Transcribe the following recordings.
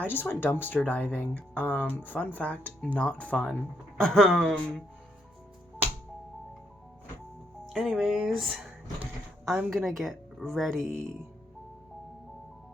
I just went dumpster diving. Fun fact, not fun. Anyways, I'm gonna get ready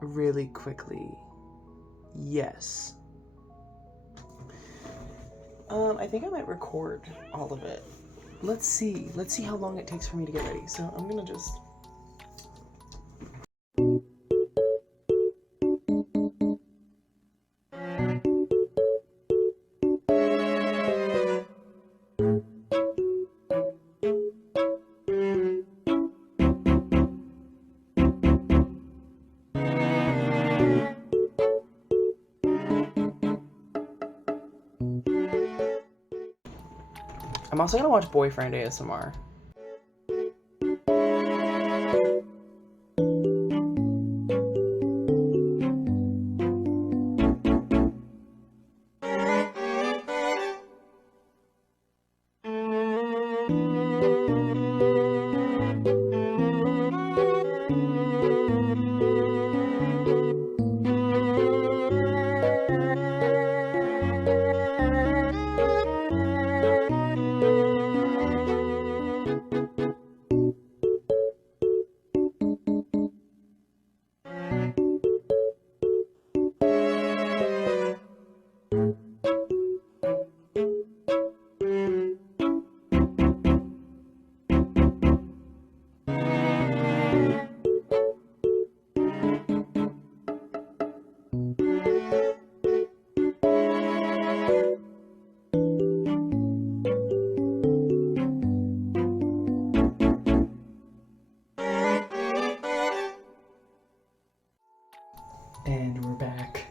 really quickly. Yes. I think I might record all of it. Let's see how long it takes for me to get ready. So I'm gonna just... I'm also gonna watch Boyfriend ASMR. And we're back.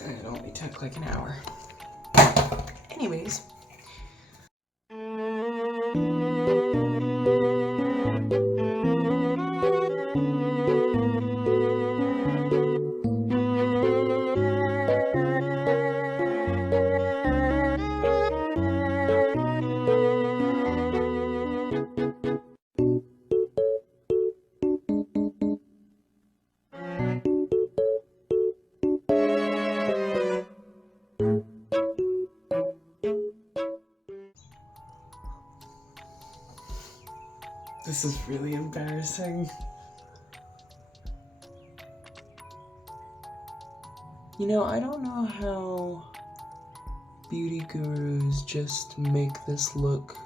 It only took like an hour. Anyways. This is really embarrassing. You know, I don't know how beauty gurus just make this look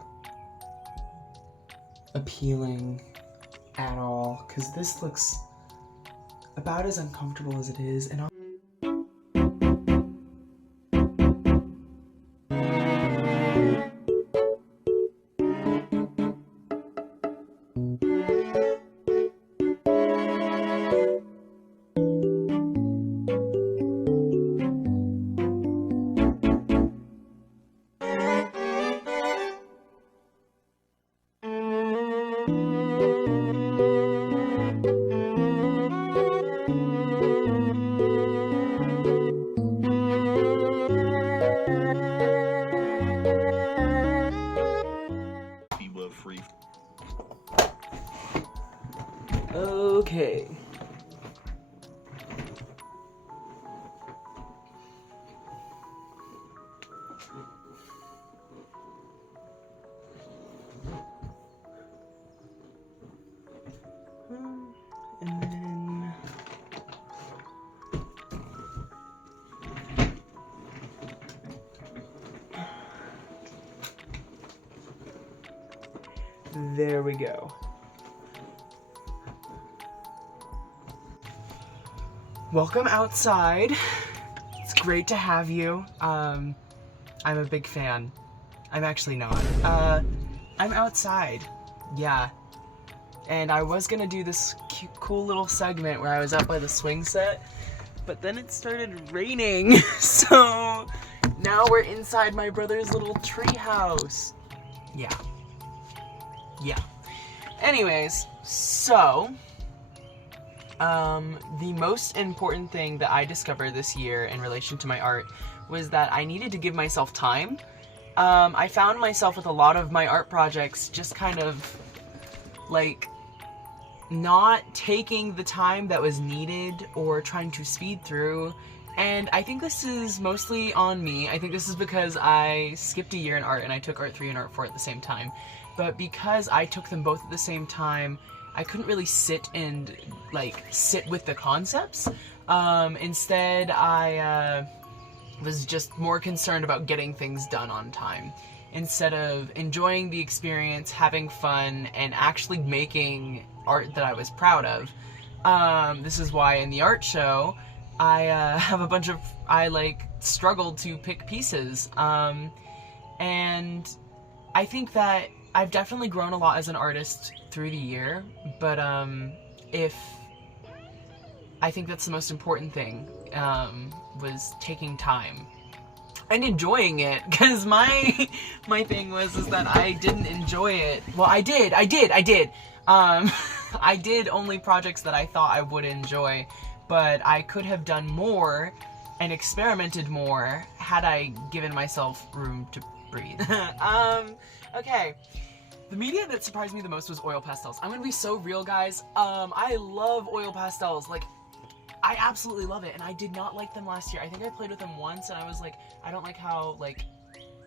appealing at all, because this looks about as uncomfortable as it is, and okay. And then there we go. Welcome outside. It's great to have you. I'm a big fan. I'm actually not. I'm outside. Yeah. And I was gonna do this cool little segment where I was out by the swing set, but then it started raining. So now we're inside my brother's little tree house. Yeah. Yeah. Anyways, so the most important thing that I discovered this year in relation to my art was that I needed to give myself time. I found myself with a lot of my art projects just kind of like not taking the time that was needed or trying to speed through. And I think this is mostly on me. I think this is because I skipped a year in art and I took Art 3 and Art 4 at the same time. But because I took them both at the same time, I couldn't really sit with the concepts. Instead, I was just more concerned about getting things done on time, instead of enjoying the experience, having fun, and actually making art that I was proud of. This is why in the art show, I have a bunch of, struggled to pick pieces. And I think that I've definitely grown a lot as an artist through the year, but I think that's the most important thing, was taking time and enjoying it, because my thing was that I didn't enjoy it. Well, I did. I did only projects that I thought I would enjoy, but I could have done more and experimented more had I given myself room to breathe. Okay. The media that surprised me the most was oil pastels. I'm gonna be so real, guys. I love oil pastels. Like, I absolutely love it, and I did not like them last year. I think I played with them once, and I was like, I don't like how,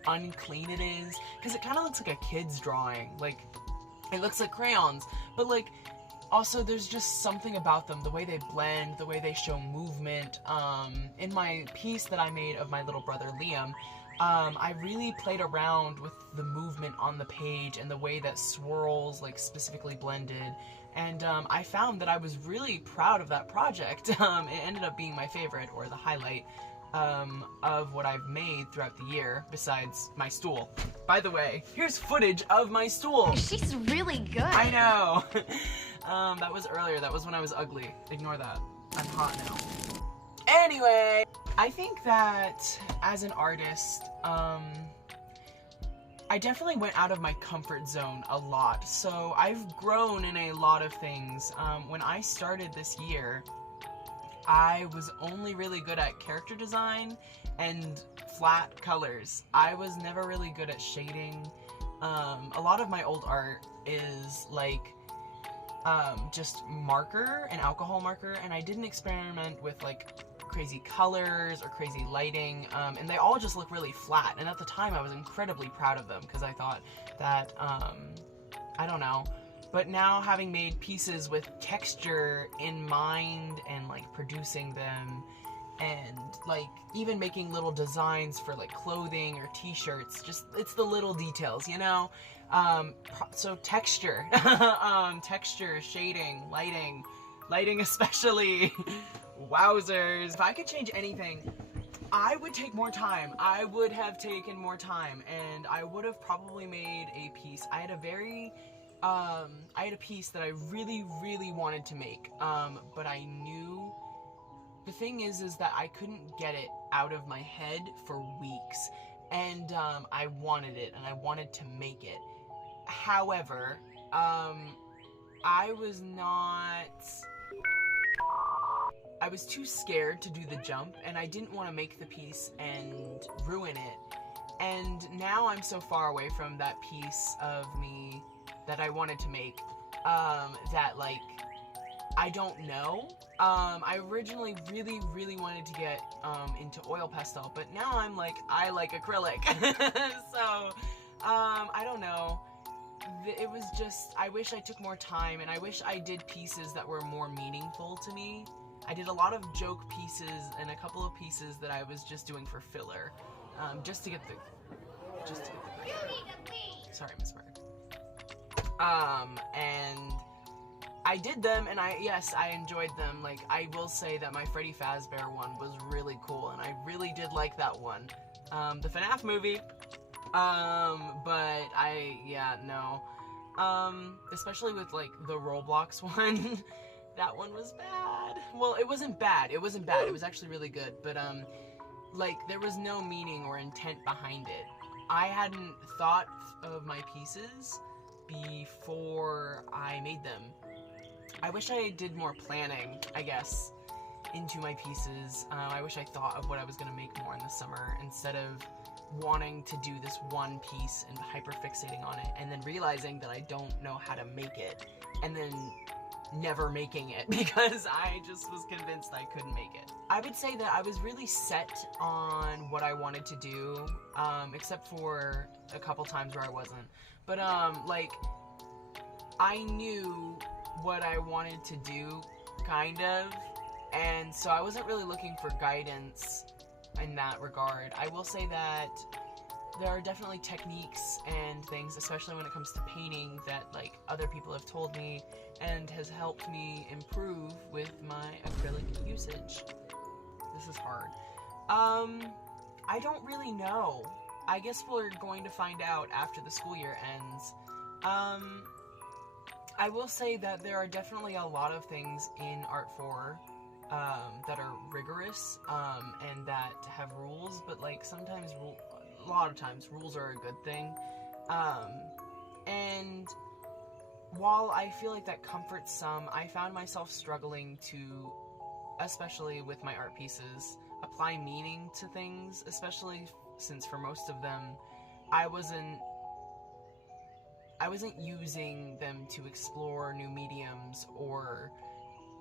unclean it is, because it kind of looks like a kid's drawing. Like, it looks like crayons, but, also there's just something about them, the way they blend, the way they show movement. In my piece that I made of my little brother, Liam, I really played around with the movement on the page and the way that swirls, specifically blended. And I found that I was really proud of that project. It ended up being my favorite, or the highlight, of what I've made throughout the year, besides my stool. By the way, here's footage of my stool. She's really good. I know. That was earlier. That was when I was ugly. Ignore that. I'm hot now. Anyway, I think that as an artist, I definitely went out of my comfort zone a lot. So I've grown in a lot of things. When I started this year, I was only really good at character design and flat colors. I was never really good at shading. A lot of my old art is just marker and alcohol marker, and I didn't experiment with crazy colors or crazy lighting, and they all just look really flat. And at the time I was incredibly proud of them, because I thought that, I don't know. But now, having made pieces with texture in mind and producing them, and even making little designs for clothing or t-shirts, just it's the little details, you know? So texture, texture, shading, lighting especially. Wowzers. If I could change anything, I would take more time. I would have taken more time, and I would have probably made a piece. I had a piece that I really, really wanted to make, but I knew, the thing is that I couldn't get it out of my head for weeks, and I wanted it, and I wanted to make it. However, I was too scared to do the jump, and I didn't want to make the piece and ruin it. And now I'm so far away from that piece of me that I wanted to make, that I don't know. I originally really, really wanted to get into oil pastel, but now I'm I like acrylic. So, I don't know. It was just, I wish I took more time, and I wish I did pieces that were more meaningful to me. I did a lot of joke pieces and a couple of pieces that I was just doing for filler, just to get the sorry, Miss Bird. And I did them, and I enjoyed them. I will say that my Freddy Fazbear one was really cool, and I really did like that one. The FNAF movie, but no. Especially with the Roblox one. That one was bad. Well, it wasn't bad. It was actually really good, but there was no meaning or intent behind it. I hadn't thought of my pieces before I made them. I wish I did more planning, I guess, into my pieces. I wish I thought of what I was going to make more in the summer, instead of wanting to do this one piece and hyper fixating on it, and then realizing that I don't know how to make it, and then never making it because I just was convinced I couldn't make it. I would say that I was really set on what I wanted to do, except for a couple times where I wasn't. But, like, I knew what I wanted to do, kind of, and so I wasn't really looking for guidance in that regard. I will say that there are definitely techniques and things, especially when it comes to painting, that like other people have told me and has helped me improve with my acrylic usage. This is hard. I don't really know. I guess we're going to find out after the school year ends. I will say that there are definitely a lot of things in Art 4 that are rigorous and that have rules, but like sometimes a lot of times rules are a good thing, and while I feel like that comforts some, I found myself struggling to, especially with my art pieces, apply meaning to things, especially since for most of them I wasn't using them to explore new mediums or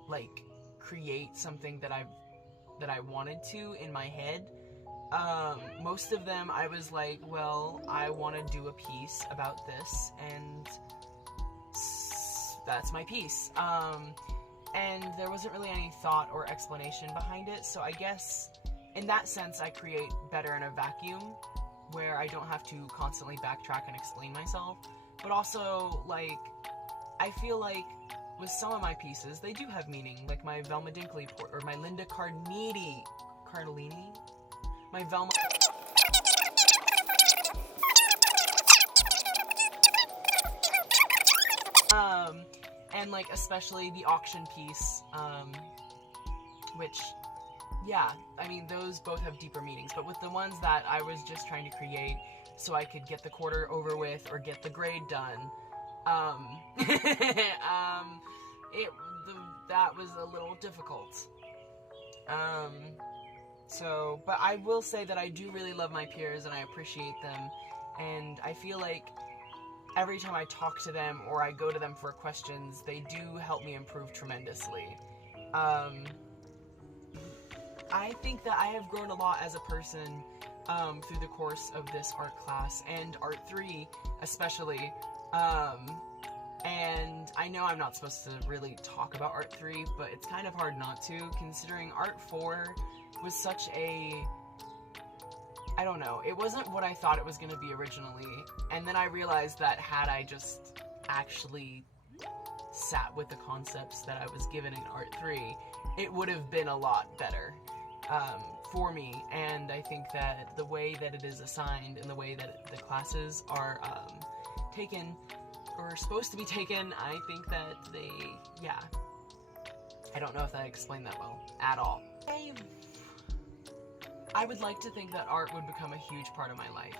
like create something that I wanted to in my head. Most of them I was like, well, I want to do a piece about this, and that's my piece. And there wasn't really any thought or explanation behind it, so I guess in that sense I create better in a vacuum, where I don't have to constantly backtrack and explain myself. But also, like, I feel like with some of my pieces, they do have meaning, like my Velma Dinkley or my Linda Cardellini, my Velma. And like especially the auction piece, which, yeah, I mean those both have deeper meanings. But with the ones that I was just trying to create so I could get the quarter over with or get the grade done, that was a little difficult. So, but I will say that I do really love my peers and I appreciate them, and I feel like every time I talk to them or I go to them for questions, they do help me improve tremendously. I think that I have grown a lot as a person through the course of this art class, and Art 3 especially. And I know I'm not supposed to really talk about Art 3, but it's kind of hard not to, considering Art 4 was such a... I don't know, it wasn't what I thought it was going to be originally, and then I realized that had I just actually sat with the concepts that I was given in Art 3, it would have been a lot better for me. And I think that the way that it is assigned and the way that the classes are taken, or supposed to be taken, I think that they, yeah, I don't know if I explained that well at all. I would like to think that art would become a huge part of my life.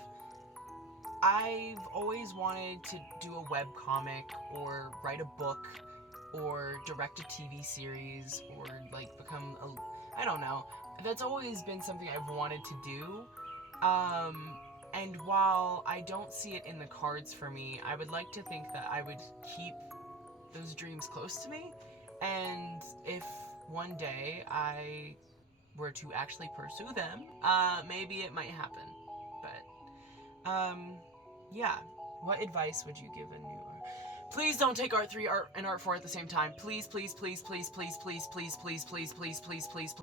I've always wanted to do a webcomic or write a book or direct a TV series or like become a, I don't know. That's always been something I've wanted to do. And while I don't see it in the cards for me, I would like to think that I would keep those dreams close to me. And if one day I were to actually pursue them, maybe it might happen. But, yeah. What advice would you give a new... Please don't take Art 3 and Art 4 at the same time. Please, please, please, please, please, please, please, please, please, please, please, please, please.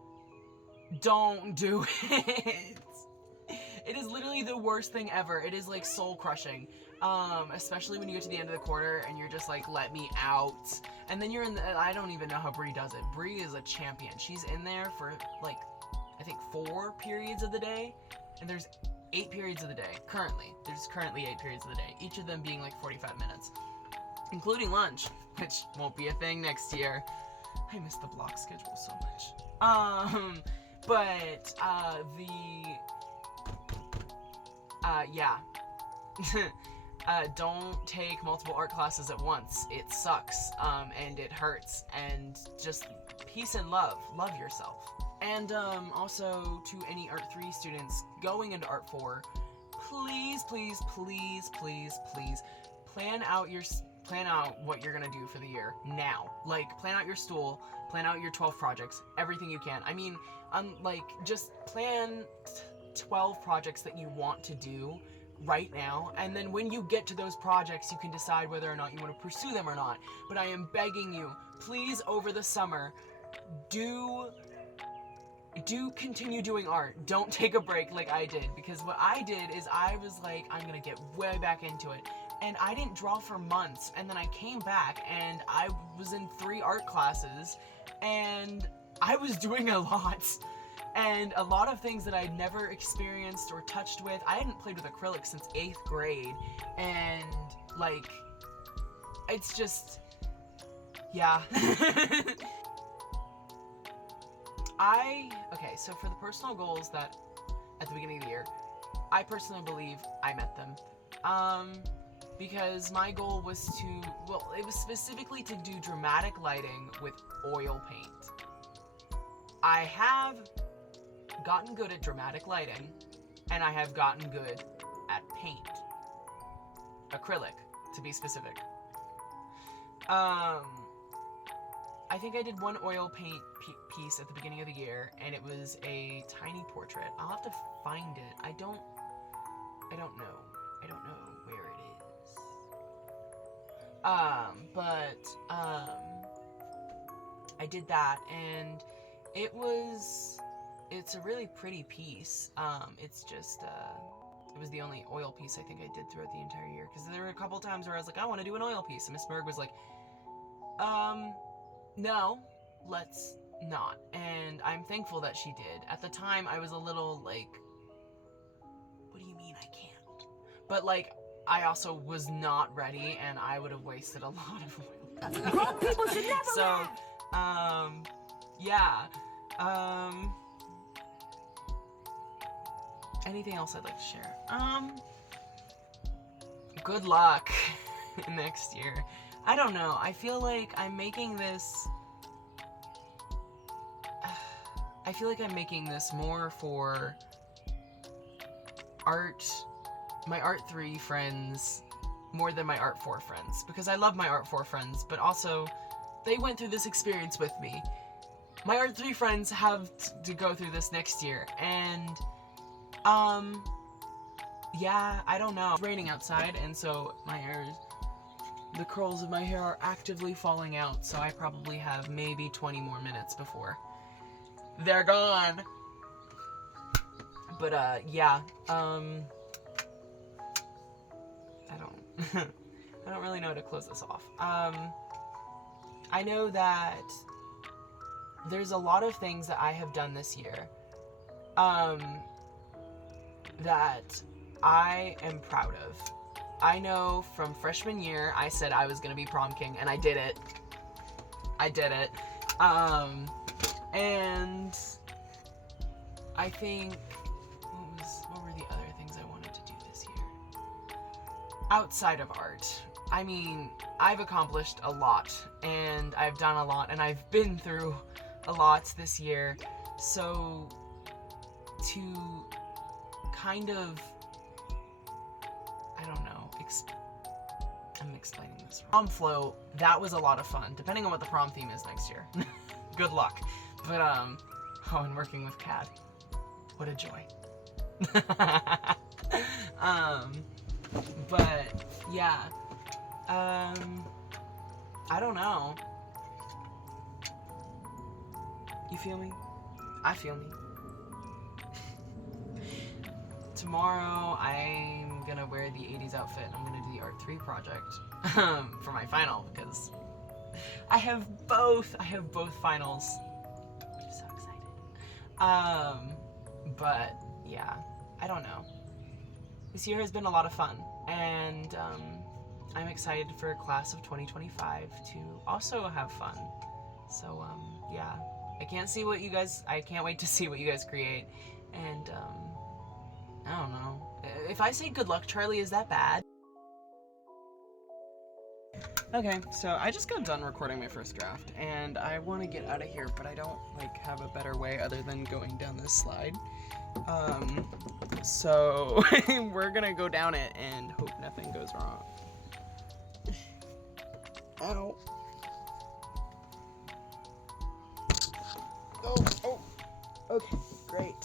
Don't do it. It is literally the worst thing ever. It is like soul crushing. Especially when you get to the end of the quarter and you're just like, let me out. And then you're in the, I don't even know how Bree does it. Bree is a champion. She's in there for like, I think 4 periods of the day. And there's 8 periods of the day, currently. There's currently 8 periods of the day. Each of them being like 45 minutes. Including lunch, which won't be a thing next year. I miss the block schedule so much. Yeah. Don't take multiple art classes at once. It sucks, and it hurts, and just peace and love. Love yourself. And, also to any Art 3 students going into Art 4, please, please, please, please, please, plan out your plan out what you're gonna do for the year now. Like, plan out your stool, plan out your 12 projects, everything you can. I mean, like, just plan 12 projects that you want to do right now, and then when you get to those projects, you can decide whether or not you want to pursue them or not. But I am begging you, please, over the summer, do continue doing art. Don't take a break like I did, because what I did is I was like, I'm gonna get way back into it. And I didn't draw for months, and then I came back and I was in 3 art classes, and I was doing a lot. And a lot of things that I'd never experienced or touched with. I hadn't played with acrylic since 8th grade, and like, it's just, yeah. Okay, so for the personal goals that, at the beginning of the year, I personally believe I met them. Because my goal was to, well, it was specifically to do dramatic lighting with oil paint. I have gotten good at dramatic lighting, and I have gotten good at paint. Acrylic, to be specific. I think I did one oil paint piece at the beginning of the year, and it was a tiny portrait. I'll have to find it. I don't know. I don't know where it is. I did that, and it's a really pretty piece. It's just, it was the only oil piece I think I did throughout the entire year, because there were a couple times where I was like, I want to do an oil piece, and Miss Berg was like, no, let's not. And I'm thankful that she did. At the time, I was a little like, what do you mean I can't? But like, I also was not ready, and I would have wasted a lot of oil. Grown people should never So, yeah. Anything else I'd like to share? Good luck next year. I don't know. I feel like I'm making this... I feel like I'm making this more for my Art 3 friends more than my Art 4 friends. Because I love my Art 4 friends, but also they went through this experience with me. My Art 3 friends have to go through this next year, and yeah, I don't know. It's raining outside, and so the curls of my hair are actively falling out, so I probably have maybe 20 more minutes before they're gone. But, yeah, I don't really know how to close this off. I know that there's a lot of things that I have done this year, that I am proud of. I know from freshman year, I said I was gonna be prom king, and I did it. And I think, what were the other things I wanted to do this year? Outside of art. I mean, I've accomplished a lot, and I've done a lot, and I've been through a lot this year, so to kind of, I don't know, I'm explaining this wrong. Prom float, that was a lot of fun, depending on what the prom theme is next year. Good luck. But, oh, and working with Cad. What a joy. But, yeah. I don't know. You feel me? I feel me. Tomorrow, I'm gonna wear the 80s outfit. I'm gonna do the Art 3 project for my final, because I have both finals. I'm so excited. But yeah, I don't know. This year has been a lot of fun, and I'm excited for class of 2025 to also have fun. So yeah, I can't wait to see what you guys create, and I don't know. If I say good luck, Charlie, is that bad? Okay, so I just got done recording my first draft, and I want to get out of here, but I don't, have a better way other than going down this slide. So we're gonna go down it and hope nothing goes wrong. Ow. Oh, oh. Okay, great.